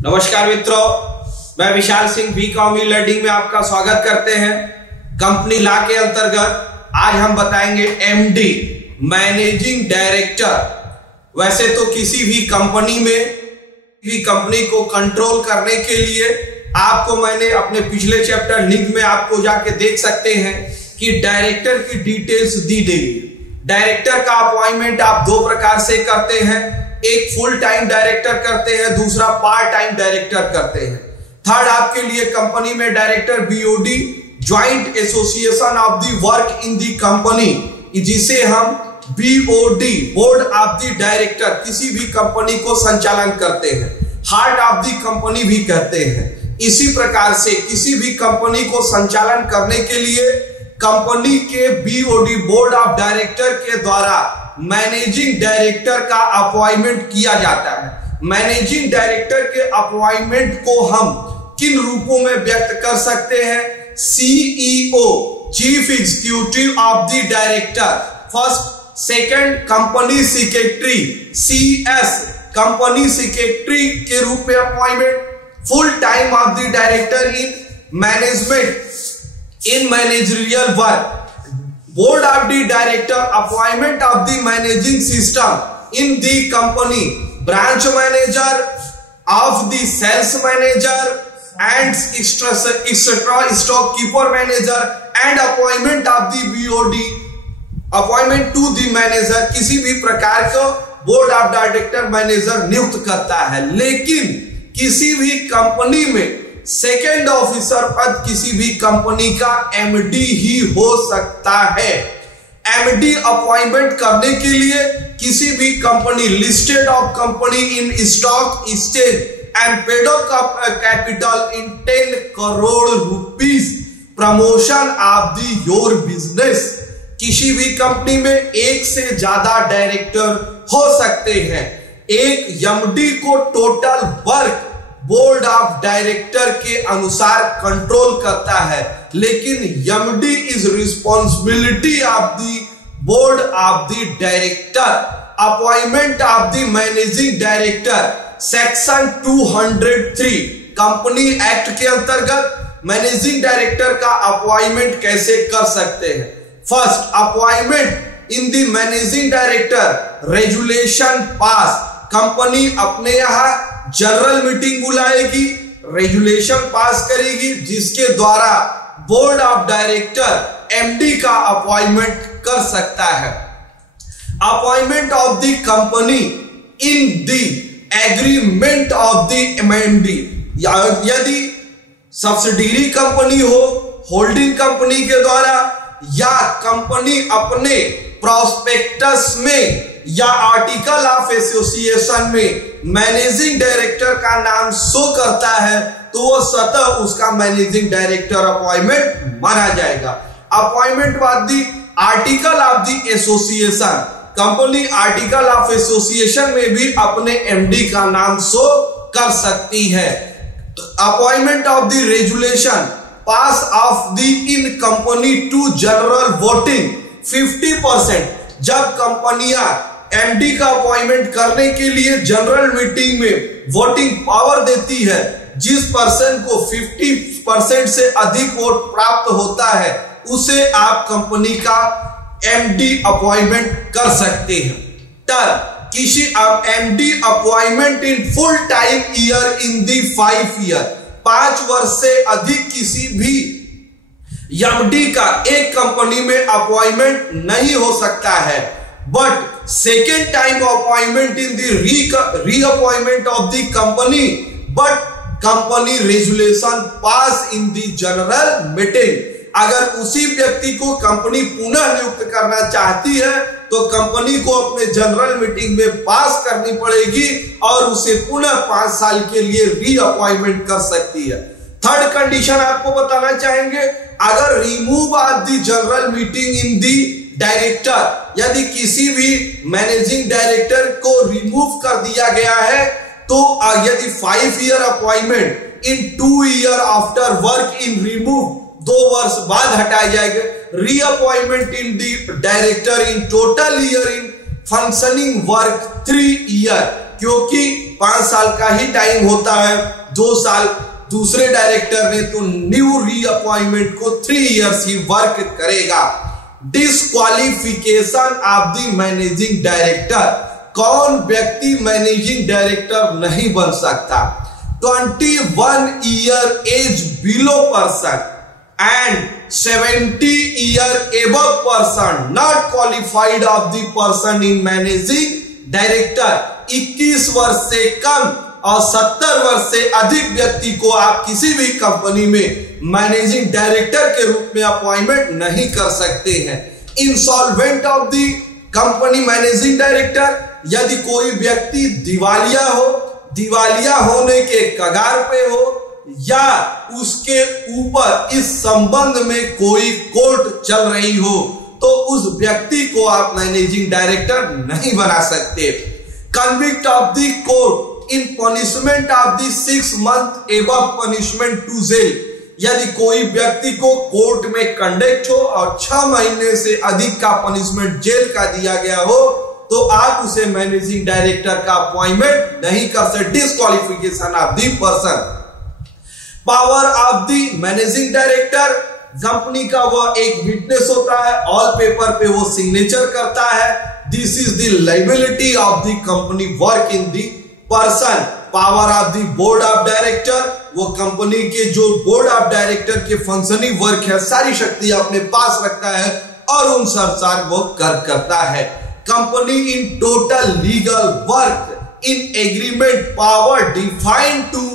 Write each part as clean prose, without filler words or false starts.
नमस्कार मित्रों, मैं विशाल सिंह बीकॉम लर्निंग में आपका स्वागत करते हैं। कंपनी लॉ के अंतर्गत आज हम बताएंगे एमडी मैनेजिंग डायरेक्टर। वैसे तो किसी भी कंपनी में भी कंपनी को कंट्रोल करने के लिए आपको मैंने अपने पिछले चैप्टर लिंक में आपको जाके देख सकते हैं कि डायरेक्टर की डिटेल्स दी गई है। डायरेक्टर का अपॉइंटमेंट आप दो प्रकार से करते हैं, एक फुल टाइम डायरेक्टर करते हैं, दूसरा पार्ट टाइम डायरेक्टर करते हैं। थर्ड आपके लिए कंपनी में director BOD joint association of the work in the company, जिसे हम BOD board of the director किसी भी कंपनी को संचालन करते हैं, हार्ट ऑफ द कंपनी भी कहते हैं। इसी प्रकार से किसी भी कंपनी को संचालन करने के लिए कंपनी के बीओडी बोर्ड ऑफ डायरेक्टर के द्वारा मैनेजिंग डायरेक्टर का अपॉइंटमेंट किया जाता है। मैनेजिंग डायरेक्टर के अपॉइंटमेंट को हम किन रूपों में व्यक्त कर सकते हैं? CEO chief executive of the director, first second company secretary CS company secretary के रूप में appointment, full time of the director in management in managerial work, board of the director appointment of the managing system in the company, branch manager of the sales manager and etc stockkeeper manager and appointment of the BOD appointment to the manager। किसी भी प्रकार का board of director manager नियुक्त करता है, लेकिन किसी भी कंपनी में सेकेंड ऑफिसर पद किसी भी कंपनी का एमडी ही हो सकता है। एमडी अपॉइंटमेंट करने के लिए किसी भी company listed of company in stock exchange and paid up capital in 10 crore rupees promotion of the your business. किसी भी कंपनी में एक से ज्यादा डायरेक्टर हो सकते हैं। एक एमडी को total work board of director के अनुसार कंट्रोल करता है, लेकिन MD is responsibility of the board of the director. Appointment of the managing director, section 203 company act के अंतर्गत मैनेजिंग डायरेक्टर का अपॉइंटमेंट कैसे कर सकते हैं? First, appointment in the managing director resolution pass, company अपने यहां जनरल मीटिंग बुलाएगी, रेजुलेशन पास करेगी, जिसके द्वारा बोर्ड ऑफ डायरेक्टर एमडी का अपॉइंटमेंट कर सकता है। Appointment of the company in the agreement of the MD, यदि सब्सिडियरी कंपनी हो होल्डिंग कंपनी के द्वारा, या कंपनी अपने प्रोस्पेक्टस में या आर्टिकल ऑफ एसोसिएशन में मैनेजिंग डायरेक्टर का नाम शो करता है, तो वो स्वतः उसका मैनेजिंग डायरेक्टर अपॉइंटमेंट माना जाएगा। अपॉइंटमेंट बाद दी article of the association, company article of association में भी अपने एमडी का नाम शो कर सकती है। Appointment of the resolution pass of the in company to general voting 50%, जब कंपनियां एमडी का अपॉइंटमेंट करने के लिए जनरल मीटिंग में वोटिंग पावर देती है, जिस पर्सन को 50% से अधिक वोट प्राप्त होता है, उसे आप कंपनी का एमडी अपॉइंटमेंट कर सकते हैं। तब किसी MD appointment in full time year in the 5 year, 5 वर्ष से अधिक किसी भी एमडी का एक कंपनी में अपॉइंटमेंट नहीं हो सकता है। But second time appointment in the reappointment of the company, but company resolution pass in the general meeting. अगर उसी व्यक्ति को कंपनी पुनः नियुक्त करना चाहती है, तो कंपनी को अपने जनरल मीटिंग में पास करनी पड़ेगी और उसे पुनः 5 साल के लिए रीअपॉइंटमेंट कर सकती है। थर्ड कंडीशन आपको बताना चाहेंगे, अगर remove of the general meeting in the director, यदि किसी भी मैनेजिंग डायरेक्टर को रिमूव कर दिया गया है, तो यदि 5 year appointment in 2 year after work in remove, 2 वर्ष बाद हटाया जाएगा। Reappointment in the director in total year in functioning work 3 year, क्योंकि 5 साल का ही टाइम होता है, 2 साल दूसरे डायरेक्टर ने तो न्यू रीअपॉइंटमेंट को 3 इयर्स ही वर्क करेगा। Disqualification of the managing director, कौन व्यक्ति मैनेजिंग डायरेक्टर नहीं बन सकता? 21 year age below person and 70 year above person not qualified of the person in managing director। 21 वर्ष से कम और 70 वर्ष से अधिक व्यक्ति को आप किसी भी कंपनी में मैनेजिंग डायरेक्टर के रूप में अपॉइंटमेंट नहीं कर सकते हैं। Insolvent of the company managing director, यदि कोई व्यक्ति दिवालिया हो, दिवालिया होने के कगार पे हो या उसके ऊपर इस संबंध में कोई कोर्ट चल रही हो, तो उस व्यक्ति को आप मैनेजिंग डायरेक्टर नहीं बना सकते। Convict of the court in punishment of the 6 month above punishment to jail, यदि कोई व्यक्ति को कोर्ट में कंडेक्ट हो और 6 महीने से अधिक का पनिशमेंट जेल का दिया गया हो, तो आप उसे मैनेजिंग डायरेक्टर का अपॉइंटमेंट नहीं कर सकते। Disqualification of the person. Power of the managing director, company का वह एक विटनेस होता है, ऑल पेपर पे वो सिग्नेचर करता है। This is the liability of the company work in the person. Power of the board of director, वो कंपनी के जो बोर्ड ऑफ डायरेक्टर के फंक्शनिंग वर्क है, सारी शक्ति अपने पास रखता है और उन अनुसार वो करता है। Company in total legal work in agreement power defined to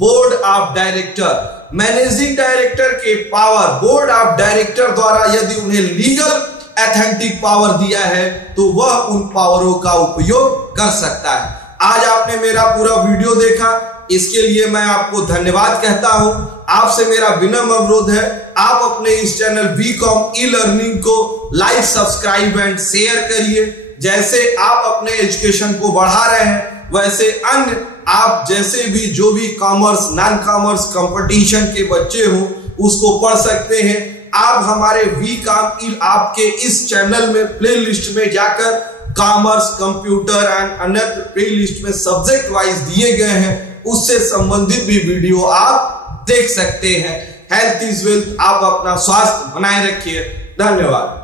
board of director, managing director के पावर बोर्ड ऑफ डायरेक्टर द्वारा यदि उन्हें लीगल अथेंटिक पावर दिया है तो वह उन पावरों का उपयोग कर सकता है। आज आपने मेरा पूरा वीडियो देखा, इसके लिए मैं आपको धन्यवाद कहता हूं। आपसे मेरा विनम्र अनुरोध है, आप अपने इस चैनल बीकॉम ई लर्निंग को लाइक, सब्सक्राइब एंड शेयर करिए। जैसे आप अपने एजुकेशन को बढ़ा रहे हैं, वैसे अन्य आप जैसे भी जो भी कॉमर्स, नॉन कॉमर्स कंपटीशन के बच्चे हो उसको पढ़ सकते हैं। आप हमारे बीकॉम आपके इस चैनल में प्लेलिस्ट में जाकर कॉमर्स, कंप्यूटर एंड अन्य प्लेलिस्ट में सब्जेक्ट वाइज दिए गए हैं, उससे संबंधित भी वीडियो आप देख सकते हैं। हेल्थ इज वेल्थ, आप अपना स्वास्थ्य बनाए रखिए। धन्यवाद।